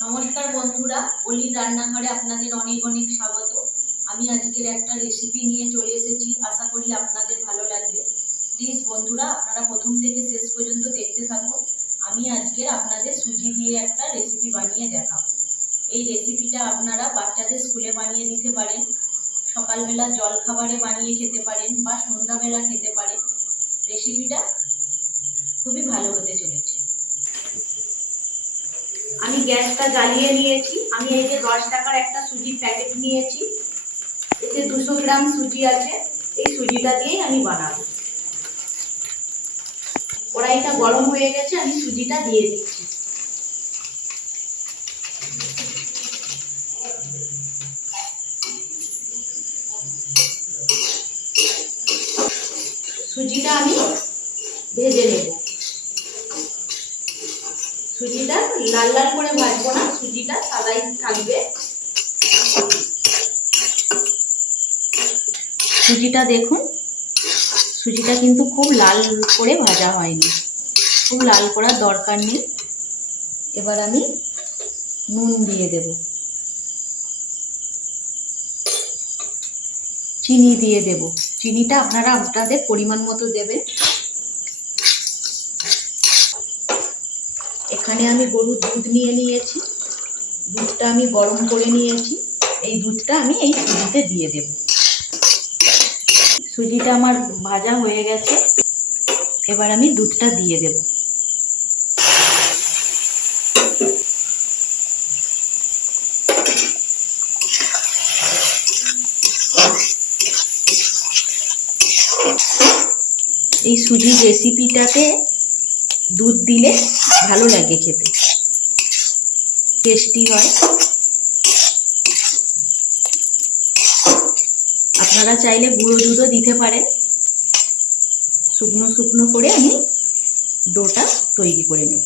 নমস্কার বন্ধুরা, অলির রান্নাঘরে আপনাদের অনেক অনেক স্বাগত। আমি আজকের একটা রেসিপি নিয়ে চলে এসেছি, আশা করি আপনাদের ভালো লাগবে। প্লিজ বন্ধুরা, আপনারা প্রথম থেকে শেষ পর্যন্ত দেখতে থাকুন। আমি আজকে আপনাদের সুজি দিয়ে একটা রেসিপি বানিয়ে দেখাবো। এই রেসিপিটা আপনারা বাচ্চাদের স্কুলে বানিয়ে দিতে পারেন। সকালবেলা জলখাবারে বানিয়ে খেতে পারেন বা সন্ধ্যাবেলা খেতে পারেন। রেসিপিটা খুবই ভালো হতে চলেছে। আমি গ্যাসটা জ্বালিয়ে নিয়েছি। আমি এই যে দশ টাকার একটা সুজির প্যাকেট নিয়েছি। এতে দুশো গ্রাম সুজি আছে। এই সুজিটা দিয়েই আমি বানাবো। কড়াইটা গরম হয়ে গেছে, আমি সুজিটা দিয়ে দিচ্ছি। সুজিটা আমি ভেজে নেব সুজিটা লাল লাল করে ভাজবো না, সুজিটা সাদাই থাকবে। সুজিটা দেখুন, সুজিটা কিন্তু খুব লাল করে ভাজা হয়নি, খুব লাল করার দরকার নেই। এবার আমি নুন দিয়ে দেব। চিনি দিয়ে দেব। চিনিটা আপনারা আপনাদের পরিমাণ মতো দেবেন। এখানে আমি গরুর দুধ নিয়ে নিয়েছি। দুধটা আমি গরম করে নিয়েছি। এই দুধটা আমি এই সুজিতে দিয়ে দেব। সুজিটা আমার ভাজা হয়ে গেছে। এবার আমি দুধটা দিয়ে দেব। এই সুজির রেসিপিটাতে দুধ দিলে ভালো লাগে খেতে। টেস্টি হয়। আপনারা চাইলে গুঁড়ো দুধও দিতে পারেন। শুকনো শুকনো করে আমি ডোটা তৈরি করে নেব।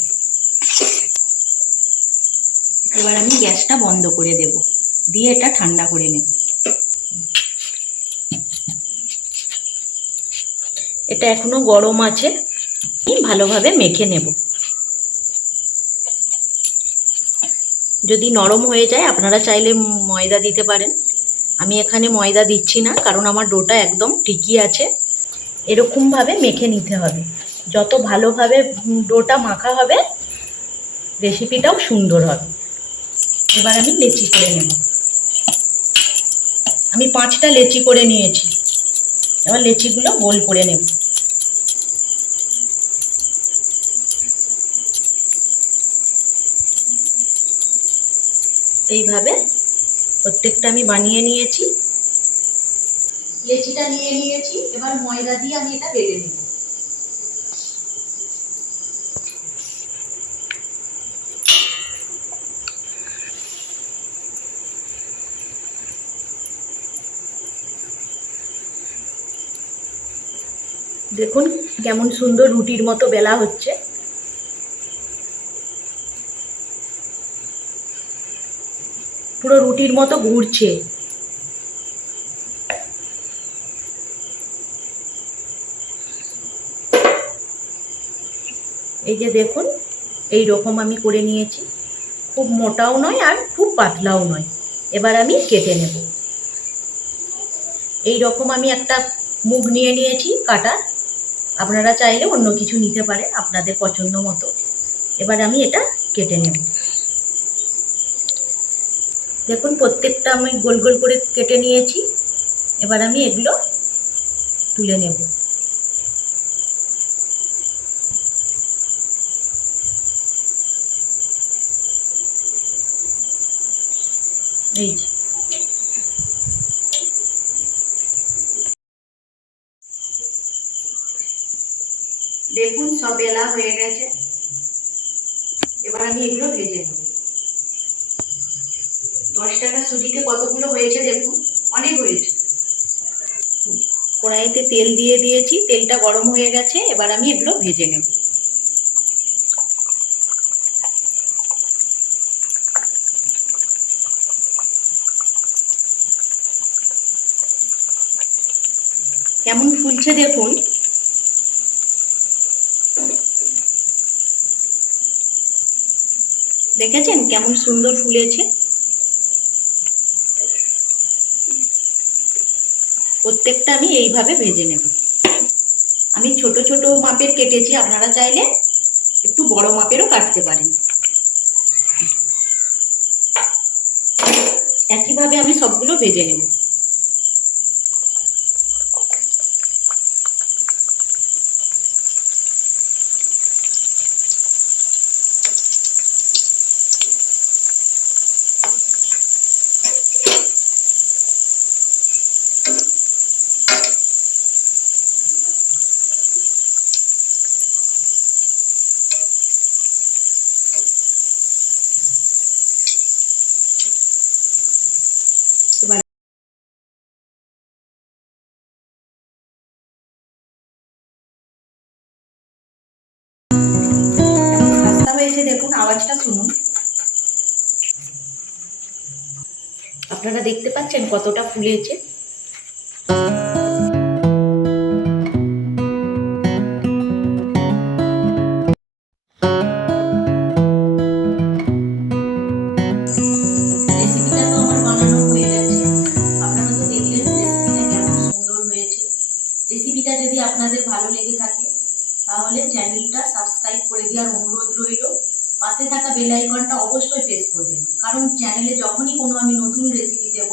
এবার আমি গ্যাসটা বন্ধ করে দেব। দিয়ে এটা ঠান্ডা করে নেব। এটা এখনও গরম আছে। ভালোভাবে মেখে নেব? যদি নরম হয়ে যায়, আপনারা চাইলে ময়দা দিতে পারেন। আমি এখানে ময়দা দিচ্ছি না, কারণ আমার ডোটা একদম ঠিকই আছে। এরকমভাবে মেখে নিতে হবে। যত ভালোভাবে ডোটা মাখা হবে, রেসিপিটাও সুন্দর হবে। এবার আমি লেচি করে নেব। আমি পাঁচটা লেচি করে নিয়েছি। এবার লেচিগুলো গোল করে নেব। এইভাবে প্রত্যেকটা আমি বানিয়ে নিয়েছি। লেচিটা নিয়ে নিয়েছি, এবার ময়দা দিয়ে আমি এটা বেলে নেব। দেখুন কেমন সুন্দর রুটির মতো বেলা হচ্ছে। পুরো রুটির মতো ঘুরছে। এই যে দেখুন এই রকম আমি করে নিয়েছি। খুব মোটাও নয় আর খুব পাতলাও নয়। এবার আমি কেটে নেব। এই রকম আমি একটা মুখ নিয়ে নিয়েছি কাটা আপনারা চাইলে অন্য কিছু নিতে পারে আপনাদের পছন্দ মতো। এবার আমি এটা কেটে নেব। দেখুন, প্রত্যেকটা আমি গোল গোল করে কেটে নিয়েছি। এবার আমি এগুলো তুলে নেব। এই যে। দেখুন, সব বেলা হয়ে গেছে। এবার আমি এগুলো ভেজে নেব। দশ টাকা সুজিতে কতগুলো হয়েছে দেখুন? অনেক হয়েছে। কড়াইতে তেল দিয়ে দিয়েছি, তেলটা গরম হয়ে গেছে, এবার আমি এগুলো ভেজে নেব। কেমন ফুলছে দেখুন? দেখেছেন কেমন সুন্দর ফুলেছে? প্রত্যেকটা আমি এইভাবে ভেজে নেব। আমি ছোট ছোট মাপের কেটেছি, আপনারা চাইলে একটু বড় মাপেরও কাটতে পারেন। একইভাবে আমি সবগুলো ভেজে নেব এবার কেমন খাস্তা হয়েছে দেখুন আওয়াজটা শুনুন আপনারা দেখতে পাচ্ছেন কতটা ফুলেছে। পাশে থাকা বেল আইকনটা অবশ্যই প্রেস করবেন। কারণ চ্যানেলে যখনই কোনো আমি নতুন রেসিপি দেব,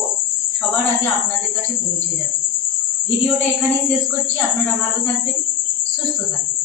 সবার আগে আপনাদের কাছে পৌঁছে যাবে। ভিডিওটা এখানেই শেষ করছি। আপনারা ভালো থাকবেন, সুস্থ থাকবেন।